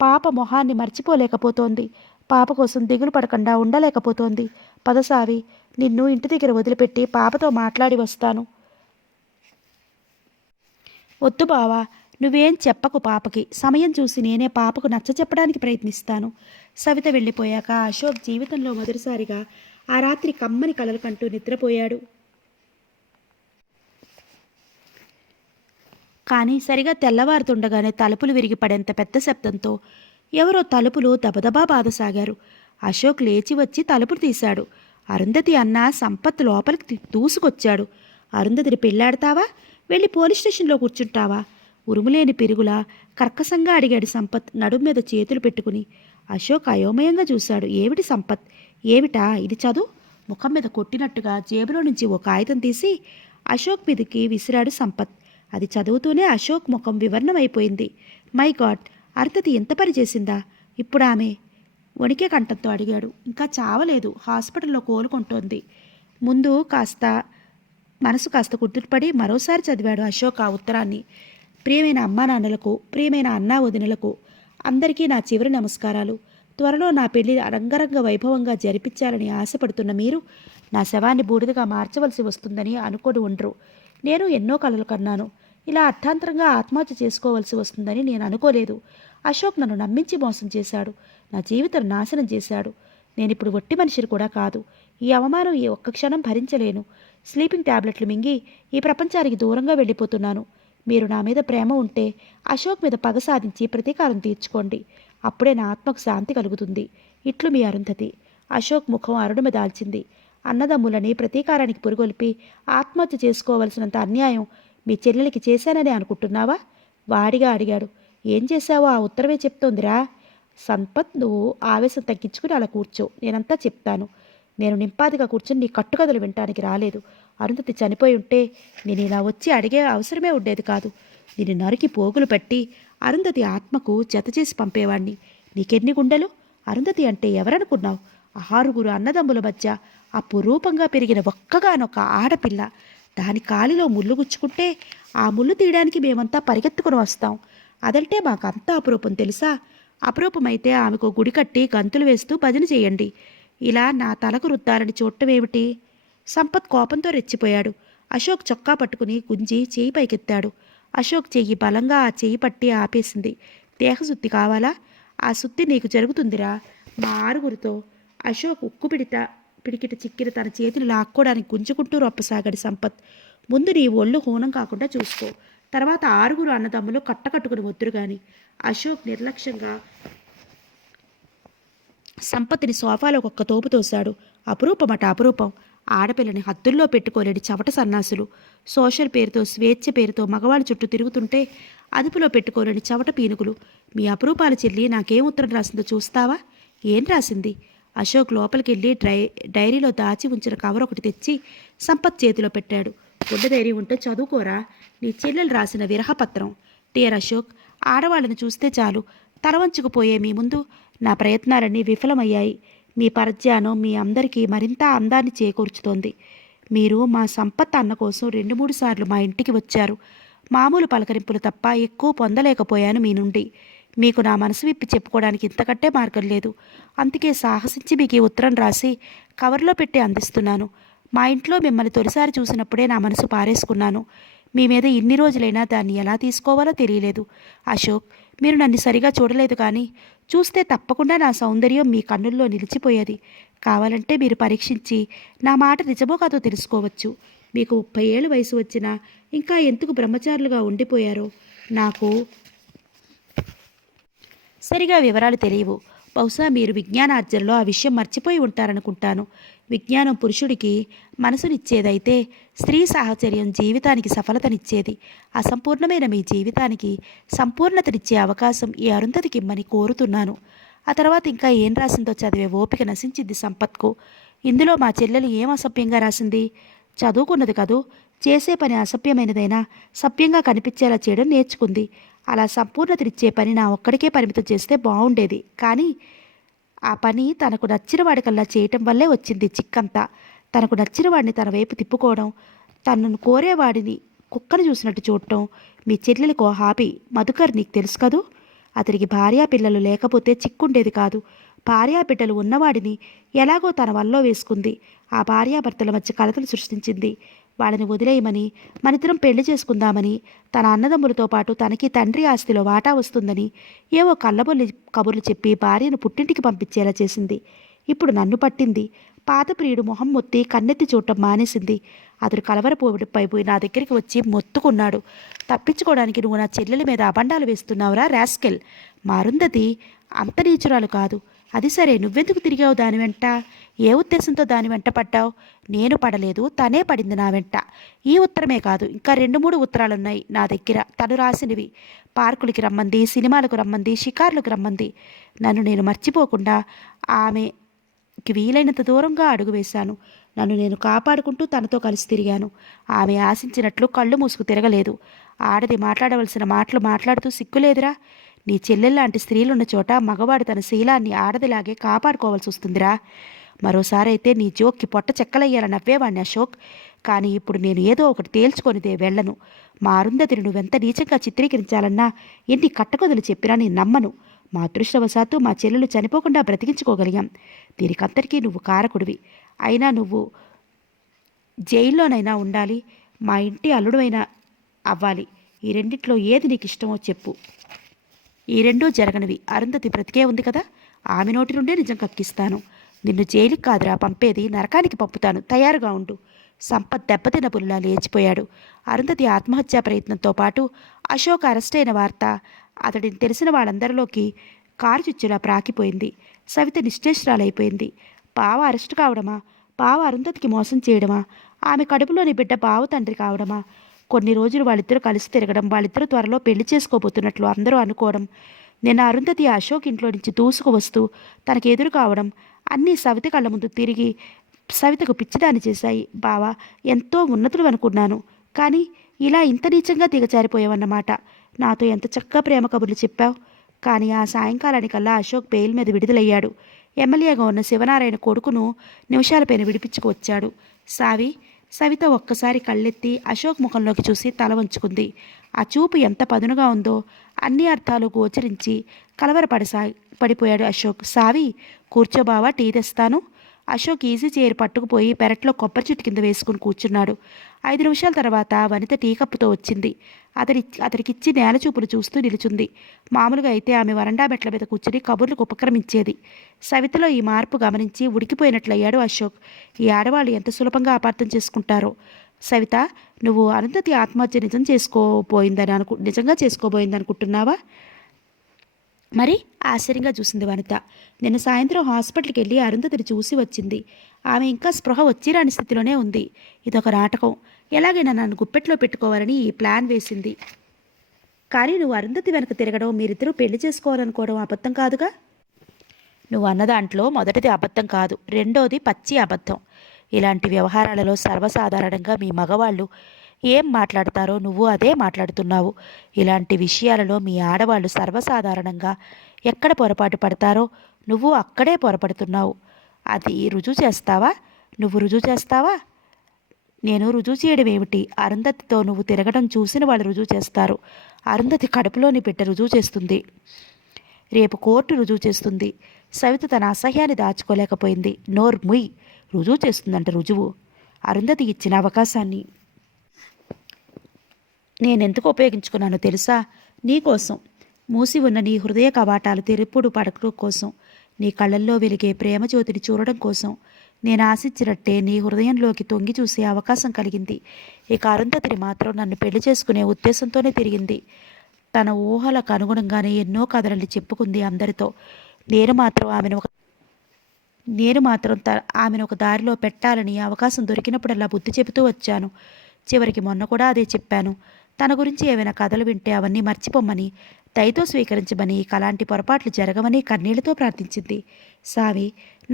పాప మొహాన్ని మర్చిపోలేకపోతోంది. పాప కోసం దిగులు పడకుండా ఉండలేకపోతోంది. పదసావి, నిన్ను ఇంటి దగ్గర వదిలిపెట్టి పాపతో మాట్లాడి వస్తాను. వద్దు బావా, నువ్వేం చెప్పకు పాపకి. సమయం చూసి నేనే పాపకు నచ్చ చెప్పడానికి ప్రయత్నిస్తాను. సవిత వెళ్ళిపోయాక అశోక్ జీవితంలో మొదటిసారిగా ఆ రాత్రి కమ్మని కలలు కంటూ నిద్రపోయాడు. కానీ సరిగా తెల్లవారుతుండగానే తలుపులు విరిగి పడేంత పెద్ద శబ్దంతో ఎవరో తలుపులు దబదబా బాధసాగారు. అశోక్ లేచి వచ్చి తలుపులు తీశాడు. అరుంధతి అన్న సంపత్ లోపలికి దూసుకొచ్చాడు. అరుంధతిని పెళ్ళాడతావా? వెళ్ళి పోలీస్ స్టేషన్లో కూర్చుంటావా? ఉరుములేని పెరుగులా కర్కశంగా అడిగాడు సంపత్ నడుం మీద చేతులు పెట్టుకుని. అశోక్ అయోమయంగా చూశాడు. ఏమిటి సంపత్? ఏమిటా ఇది? చదువు. ముఖం మీద కొట్టినట్టుగా జేబులో నుంచి ఓ కాగితం తీసి అశోక్ మీదకి విసిరాడు సంపత్. అది చదువుతూనే అశోక్ ముఖం వివర్ణమైపోయింది. మై గాడ్, అరుంధతి ఎంత పని చేసిందా? ఇప్పుడు ఆమె వణికే కంఠంతో అడిగాడు. ఇంకా చావలేదు, హాస్పిటల్లో కోలుకుంటోంది. ముందు మనసు కాస్త కుదుటపడి మరోసారి చదివాడు అశోక్ ఆ ఉత్తరాన్ని. ప్రియమైన అమ్మా నాన్నలకు, ప్రియమైన అన్నా వదినలకు అందరికీ నా చివరి నమస్కారాలు. త్వరలో నా పెళ్లి రంగరంగ వైభవంగా జరిపించాలని ఆశపడుతున్న మీరు నా శవాన్ని బూడిదగా మార్చవలసి వస్తుందని అనుకొని ఉండరు. నేను ఎన్నో కలలు కన్నాను. ఇలా అర్థాంతరంగా ఆత్మహత్య చేసుకోవలసి వస్తుందని నేను అనుకోలేదు. అశోక్ నన్ను నమ్మించి మోసం చేశాడు. నా జీవితం నాశనం చేశాడు. నేనిప్పుడు ఒట్టి మనిషిని కూడా కాదు. ఈ అవమానం ఈ ఒక్క క్షణం భరించలేను. స్లీపింగ్ టాబ్లెట్లు మింగి ఈ ప్రపంచానికి దూరంగా వెళ్ళిపోతున్నాను. మీరు నా మీద ప్రేమ ఉంటే అశోక్ మీద పగ సాధించి ప్రతీకారం తీర్చుకోండి. అప్పుడే నా ఆత్మకు శాంతి కలుగుతుంది. ఇట్లు మీ అరుంధతి. అశోక్ ముఖం అరుణుమ దాల్చింది. అన్నదమ్ములని ప్రతీకారానికి పురుగొల్పి ఆత్మహత్య చేసుకోవలసినంత అన్యాయం మీ చెల్లెలికి చేశానని అనుకుంటున్నావా? వాడిగా అడిగాడు. ఏం చేశావో ఆ ఉత్తరమే చెప్తోందిరా. సంపత్, నువ్వు ఆవేశం తగ్గించుకుని అలా కూర్చో, నేనంతా చెప్తాను. నేను నింపాదిగా కూర్చొని నీ కట్టుకథలు వినటానికి రాలేదు. అరుంధతి చనిపోయి ఉంటే నేను ఇలా వచ్చి అడిగే అవసరమే ఉండేది కాదు. నిన్ను నరికి పోగులు పెట్టి అరుంధతి ఆత్మకు జత చేసి పంపేవాణ్ణి. నీకెన్ని గుండెలు? అరుంధతి అంటే ఎవరనుకున్నావు? ఆరుగురు అన్నదమ్ముల మధ్య అపురూపంగా పెరిగిన ఒక్కగానొక్క ఆడపిల్ల. దాని కాలిలో ముళ్ళు గుచ్చుకుంటే ఆ ముళ్ళు తీయడానికి మేమంతా పరిగెత్తుకుని వస్తాం. అదంటే మాకంతా అపురూపం తెలుసా? అపురూపమైతే ఆమెకు గుడి కట్టి గంతులు వేస్తూ భజన చేయండి. ఇలా నా తలకు రుద్దాలని చూడటమేమిటి? సంపత్ కోపంతో రెచ్చిపోయాడు. అశోక్ చొక్కా పట్టుకుని గుంజి చేయి పైకెత్తాడు. అశోక్ చెయ్యి బలంగా ఆ చెయ్యి పట్టి ఆపేసింది. దేహశుద్ధి కావాలా? ఆ శుద్ధి నీకు జరుగుతుందిరా మా ఆరుగురితో. అశోక్ పిడికిట చిక్కిన తన చేతిని లాక్కోడానికి గుంజుకుంటూ రొప్పసాగాడు సంపత్. ముందు నీ ఒళ్ళు హూనం కాకుండా చూసుకో, తర్వాత ఆరుగురు అన్నదమ్ములు కట్టకట్టుకుని వద్దురు గాని. అశోక్ నిర్లక్ష్యంగా సంపత్తిని సోఫాలో ఒక్క తోపు తోశాడు. అపురూపమట అపురూపం. ఆడపిల్లని హద్దుల్లో పెట్టుకోలేని చవట సన్నాసులు. సోషల్ పేరుతో స్వేచ్ఛ పేరుతో మగవాళ్ళ చుట్టూ తిరుగుతుంటే అదుపులో పెట్టుకోలేని చవట పీనుగులు. మీ అపురూపాల చెల్లి నాకేం ఉత్తరం రాసిందో చూస్తావా? ఏం రాసింది? అశోక్ లోపలికెళ్ళి డైరీలో దాచి ఉంచిన కవర్ ఒకటి తెచ్చి సంపత్ చేతిలో పెట్టాడు. గుండె ధైర్యం ఉంటే చదువుకోరా. నీ చెల్లెలు రాసిన విరహపత్రం. డియర్ అశోక్, ఆడవాళ్ళని చూస్తే చాలు తలవంచుకుపోయే మీ ముందు నా ప్రయత్నాలన్నీ విఫలమయ్యాయి. మీ పరధ్యానం మీ అందరికీ మరింత అందాన్ని చేకూర్చుతోంది. మీరు మా సంపత్ అన్న కోసం 2-3 సార్లు మా ఇంటికి వచ్చారు. మామూలు పలకరింపులు తప్ప ఎక్కువ పొందలేకపోయాను మీ నుండి. మీకు నా మనసు విప్పి చెప్పుకోవడానికి ఇంతకంటే మార్గం లేదు. అందుకే సాహసించి మీకు ఈ ఉత్తరం రాసి కవర్లో పెట్టి అందిస్తున్నాను. మా ఇంట్లో మిమ్మల్ని తొలిసారి చూసినప్పుడే నా మనసు పారేసుకున్నాను. మీ మీద ఇన్ని రోజులైనా దాన్ని ఎలా తీసుకోవాలో తెలియలేదు. అశోక్, మీరు నన్ను సరిగా చూడలేదు కానీ చూస్తే తప్పకుండా నా సౌందర్యం మీ కన్నుల్లో నిలిచిపోయేది. కావాలంటే మీరు పరీక్షించి నా మాట నిజమో కాదో తెలుసుకోవచ్చు. మీకు 30 ఏళ్ళ వయసు వచ్చినా ఇంకా ఎందుకు బ్రహ్మచారులుగా ఉండిపోయారో నాకు సరిగా వివరాలు తెలియవు. బహుశా మీరు విజ్ఞానార్జనలో ఆ విషయం మర్చిపోయి ఉంటారనుకుంటాను. విజ్ఞానం పురుషుడికి మనసునిచ్చేదైతే స్త్రీ సాహచర్యం జీవితానికి సఫలతనిచ్చేది. అసంపూర్ణమైన మీ జీవితానికి సంపూర్ణతనిచ్చే అవకాశం ఈ అరుంధతికి ఇమ్మని కోరుతున్నాను. ఆ తర్వాత ఇంకా ఏం రాసిందో చదివే ఓపిక నశించింది సంపత్కు. ఇందులో మా చెల్లెలు ఏం అసభ్యంగా రాసింది? చదువుకున్నది కదూ, చేసే పని అసభ్యమైనదైనా సభ్యంగా కనిపించేలా చేయడం నేర్చుకుంది. అలా సంపూర్ణతనిచ్చే పని నా ఒక్కడికే పరిమితం చేస్తే బాగుండేది. కానీ ఆ పని తనకు నచ్చిన వాడికల్లా చేయటం వల్లే వచ్చింది చిక్కంతా. తనకు నచ్చిన వాడిని తన వైపు తిప్పుకోవడం, తనను కోరేవాడిని కుక్కను చూసినట్టు చూడటం మీ చెల్లెలికో హాబీ. మధుకర్ నీకు తెలుసు కదూ. అతనికి భార్యాపిల్లలు లేకపోతే చిక్కుండేది కాదు. భార్యాబిడ్డలు ఉన్నవాడిని ఎలాగో తన వల్లో వేసుకుంది. ఆ భార్యాభర్తల మధ్య కలతలు సృష్టించింది. వాళ్ళని వదిలేయమని, మనిద్దరం పెళ్లి చేసుకుందామని, తన అన్నదమ్ములతో పాటు తనకి తండ్రి ఆస్తిలో వాటా వస్తుందని ఏవో కళ్ళబొల్లి కబుర్లు చెప్పి భార్యను పుట్టింటికి పంపించేలా చేసింది. ఇప్పుడు నన్ను పట్టింది. పాత ప్రియుడు మొహం మొత్తి కన్నెత్తి చూడటం మానేసింది. అతడు కలవరపోయి నా దగ్గరికి వచ్చి మొత్తుకున్నాడు. తప్పించుకోవడానికి నువ్వు నా చెల్లెల మీద అబండాలు వేస్తున్నావురా రాస్కెల్. మా అరుంధతి అంత నీచురాలు కాదు. అది సరే, నువ్వెందుకు తిరిగావు దాని వెంట? ఏ ఉద్దేశంతో దాని వెంట పడ్డావు? నేను పడలేదు, తనే పడింది నా వెంట. ఈ ఉత్తరమే కాదు, ఇంకా 2-3 ఉత్తరాలున్నాయి నా దగ్గర, తను రాసినవి. పార్కులకి రమ్మంది, సినిమాలకు రమ్మంది, షికార్లకు రమ్మంది. నన్ను నేను మర్చిపోకుండా ఆమెకి వీలైనంత దూరంగా అడుగు వేశాను. నన్ను నేను కాపాడుకుంటూ తనతో కలిసి తిరిగాను. ఆమె ఆశించినట్లు కళ్ళు మూసుకు తిరగలేదు. ఆడది మాట్లాడవలసిన మాటలు మాట్లాడుతూ సిగ్గులేదురా? నీ చెల్లెల్లాంటి స్త్రీలున్న చోట మగవాడు తన శీలాన్ని ఆడదిలాగే కాపాడుకోవాల్సి వస్తుందిరా. మరోసారైతే నీ జోక్కి పొట్ట చెక్కలయ్యాల నవ్వేవాణ్ణి అశోక్. కానీ ఇప్పుడు నేను ఏదో ఒకటి తేల్చుకొనిదే వెళ్ళను. మా అరుంధతిని నువ్వెంత నీచంగా చిత్రీకరించాలన్నా, ఎన్ని కట్టకొదలు చెప్పినా నేను నమ్మను. మా అదృష్టవశాత్తు మా చెల్లెలు చనిపోకుండా బ్రతికించుకోగలిగాం. దీనికంతటికీ నువ్వు కారకుడివి. అయినా నువ్వు జైల్లోనైనా ఉండాలి, మా ఇంటి అల్లుడువైనా అవ్వాలి. ఈ రెండిట్లో ఏది నీకు ఇష్టమో చెప్పు. ఈ రెండూ జరగనివి. అరుంధతి బ్రతికే ఉంది కదా, ఆమె నోటి నుండే నిజం కక్కిస్తాను. నిన్ను జైలుకి కాదురా పంపేది, నరకానికి పంపుతాను. తయారుగా ఉండు. సంపత్ దెబ్బతిన్న పుల్లా లేచిపోయాడు. అరుంధతి ఆత్మహత్యా ప్రయత్నంతో పాటు అశోక్ అరెస్ట్ అయిన వార్త అతడిని తెలిసిన వాళ్ళందరిలోకి కారు చుచ్చులా ప్రాకిపోయింది. సవిత నిశ్చేష్రాలైపోయింది. బావ అరెస్ట్ కావడమా? బావ అరుంధతికి మోసం చేయడమా? ఆమె కడుపులోని బిడ్డ బావ తండ్రి కావడమా? కొన్ని రోజులు వాళ్ళిద్దరూ కలిసి తిరగడం, వాళ్ళిద్దరూ త్వరలో పెళ్లి చేసుకోబోతున్నట్లు అందరూ అనుకోవడం, నిన్న అరుంధతి అశోక్ ఇంట్లో నుంచి దూసుకు వస్తూ తనకు ఎదురు కావడం అన్నీ సవిత కళ్ళ ముందు తిరిగి సవితకు పిచ్చిదాన్ని చేశాయి. బావా, ఎంతో ఉన్నతులు అనుకున్నాను, కానీ ఇలా ఇంత నీచంగా దిగజారిపోయావన్నమాట. నాతో ఎంత చక్కగా ప్రేమ కబుర్లు చెప్పావు. కానీ ఆ సాయంకాలానికల్లా అశోక్ బెయిల్ మీద విడుదలయ్యాడు. ఎమ్మెల్యేగా ఉన్న శివనారాయణ కొడుకును నిమిషాలపైన విడిపించుకువచ్చాడు. సవిత ఒక్కసారి కళ్ళెత్తి అశోక్ ముఖంలోకి చూసి తల వంచుకుంది. ఆ చూపు ఎంత పదునుగా ఉందో అన్ని అర్థాలు గోచరించి పడిపోయాడు అశోక్. కూర్చోబావా, టీ తెస్తాను. అశోక్ ఈజీ చైర్ పట్టుకుపోయి పెరట్లో కొబ్బరి చెట్టు కింద వేసుకుని కూర్చున్నాడు. 5 నిమిషాల తర్వాత వనిత టీ కప్పుతో వచ్చింది. అతడికిచ్చి నేలచూపులు చూస్తూ నిలుచుంది. మామూలుగా అయితే ఆమె వరండా మెట్ల మీద కూర్చుని కబుర్లకు ఉపక్రమించేది. సవితలో ఈ మార్పు గమనించి ఉడికిపోయినట్లయ్యాడు అశోక్. ఈ ఆడవాళ్ళు ఎంత సులభంగా అపార్థం చేసుకుంటారో. సవిత, నువ్వు అరుంధతి ఆత్మహత్య నిజంగా చేసుకోబోయిందనుకుంటున్నావా? మరి ఆశ్చర్యంగా చూసింది వనిత. నిన్న సాయంత్రం హాస్పిటల్కి వెళ్ళి అరుంధతిని చూసి వచ్చింది. ఆమె ఇంకా స్పృహ వచ్చిరాని స్థితిలోనే ఉంది. ఇదొక నాటకం. ఎలాగైనా నన్ను గుప్పెట్లో పెట్టుకోవాలని ఈ ప్లాన్ వేసింది. కానీ నువ్వు అరుంధతి వెనక తిరగడం, మీరిద్దరూ పెళ్లి చేసుకోవాలనుకోవడం అబద్ధం కాదుగా? నువ్వు అన్న దాంట్లో మొదటిది అబద్ధం కాదు, రెండోది పచ్చి అబద్ధం. ఇలాంటి వ్యవహారాలలో సర్వసాధారణంగా మీ మగవాళ్ళు ఏం మాట్లాడతారో నువ్వు అదే మాట్లాడుతున్నావు. ఇలాంటి విషయాలలో మీ ఆడవాళ్ళు సర్వసాధారణంగా ఎక్కడ పొరపాటు పడతారో నువ్వు అక్కడే పొరపడుతున్నావు. అది రుజువు చేస్తావా? నువ్వు రుజువు చేస్తావా? నేను రుజువు చేయడం ఏమిటి? అరుంధతితో నువ్వు తిరగడం చూసిన వాళ్ళు రుజువు చేస్తారు. అరుంధతి కడుపులోని బిడ్డ రుజువు చేస్తుంది. రేపు కోర్టు రుజువు చేస్తుంది. సవిత తన అసహ్యాన్ని దాచుకోలేకపోయింది. ముయ్, రుజువు చేస్తుందంట రుజువు. అరుంధతి ఇచ్చిన అవకాశాన్ని నేనెందుకు ఉపయోగించుకున్నానో తెలుసా? నీకోసం. మూసి ఉన్న నీ హృదయ కవాటాలు తెరుపుడు పడకడం కోసం, నీ కళ్ళల్లో వెలిగే ప్రేమజ్యోతిని చూడడం కోసం. నేను ఆశించినట్టే నీ హృదయంలోకి తొంగి చూసే అవకాశం కలిగింది. ఇక అరుంధతిని మాత్రం నన్ను పెళ్లి చేసుకునే ఉద్దేశంతోనే తిరిగింది. తన ఊహలకు అనుగుణంగానే ఎన్నో కథలని చెప్పుకుంది అందరితో. నేను మాత్రం ఆమెను ఒక దారిలో పెట్టాలని అవకాశం దొరికినప్పుడల్లా బుద్ధి చెబుతూ వచ్చాను. చివరికి మొన్న కూడా అదే చెప్పాను. తన గురించి ఏమైనా కథలు వింటే అవన్నీ మర్చిపోమ్మని, దయతో స్వీకరించమని, అలాంటి పొరపాట్లు జరగమని కన్నీళ్లతో ప్రార్థించింది.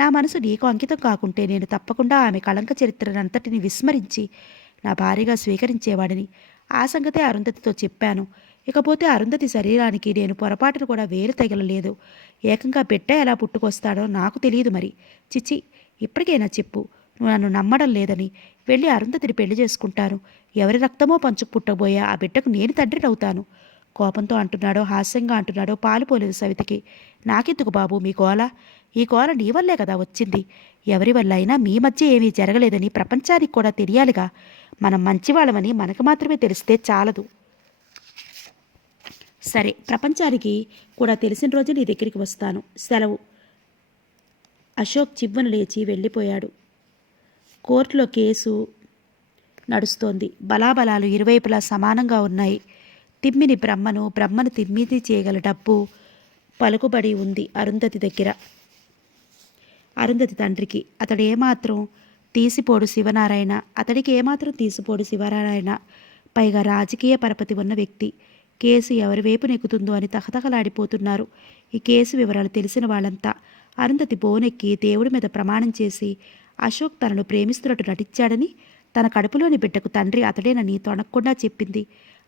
నా మనసు నీకు అంకితం కాకుంటే నేను తప్పకుండా ఆమె కళంక చరిత్రనంతటిని విస్మరించి నా భార్యగా స్వీకరించేవాడిని. ఆ సంగతే అరుంధతితో చెప్పాను. ఇకపోతే అరుంధతి శరీరానికి నేను పొరపాటును కూడా వేలు తగలలేదు. ఏకంగా బిడ్డ ఎలా పుట్టుకొస్తాడో నాకు తెలియదు మరి. చిచ్చి, ఇప్పటికైనా చెప్పు, నువ్వు నన్ను నమ్మడం లేదని. వెళ్ళి అరుంధతిని పెళ్లి చేసుకుంటాను. ఎవరి రక్తమో పంచుకు పుట్టబోయే ఆ బిడ్డకు నేను తండ్రినవుతాను. కోపంతో అంటున్నాడో హాస్యంగా అంటున్నాడో పాలుపోలేదు సవితకి. నాకెందుకు బాబు మీ గోల? ఈ గోల నీ వల్లే కదా వచ్చింది. ఎవరి వల్ల అయినా మీ మధ్య ఏమీ జరగలేదని ప్రపంచానికి కూడా తెలియాలిగా. మనం మంచివాళ్ళమని మనకు మాత్రమే తెలిస్తే చాలదు. సరే, ప్రపంచానికి కూడా తెలిసిన రోజు నీ దగ్గరికి వస్తాను. సెలవు. అశోక్ చివ్వను లేచి వెళ్ళిపోయాడు. కోర్టులో కేసు నడుస్తోంది. బలాబలాలు ఇరువైపులా సమానంగా ఉన్నాయి. తిమ్మిని బ్రహ్మను తిమ్మిది చేయగల డబ్బు, పలుకుబడి ఉంది అరుంధతి దగ్గర. అరుంధతి తండ్రికి అతడికి ఏమాత్రం తీసిపోడు శివనారాయణ. పైగా రాజకీయ పరపతి ఉన్న వ్యక్తి. కేసు ఎవరి వైపు నెక్కుతుందో అని తహతహలాడిపోతున్నారు. ఈ కేసు వివరాలు తెలిసిన వాళ్ళంతా. అరుంధతి బోనెక్కి దేవుడి మీద ప్రమాణం చేసి అశోక్ తనను ప్రేమిస్తున్నట్టు నటించాడని, తన కడుపులోని బిడ్డకు తండ్రి అతడేనని తొణక్కుండా చెప్పింది.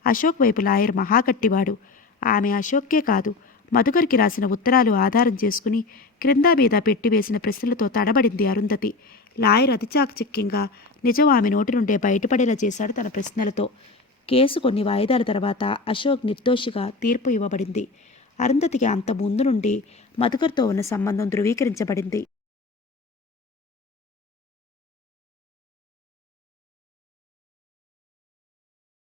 అశోక్ వైపు లాయర్ మహాగట్టివాడు. ఆమె అశోక్కే కాదు, మధుకర్కి రాసిన ఉత్తరాలు ఆధారం చేసుకుని క్రింద మీద పెట్టి వేసిన ప్రశ్నలతో తడబడింది అరుంధతి. లాయర్ అతి చాకచక్యంగా నిజం ఆమె నోటి నుండే బయటపడేలా చేశాడు తన ప్రశ్నలతో. కేసు కొన్ని వాయిదాల తర్వాత అశోక్ నిర్దోషిగా తీర్పు ఇవ్వబడింది. అరుంధతికి అంత ముందు నుండి మధుకర్తో ఉన్న సంబంధం ధృవీకరించబడింది.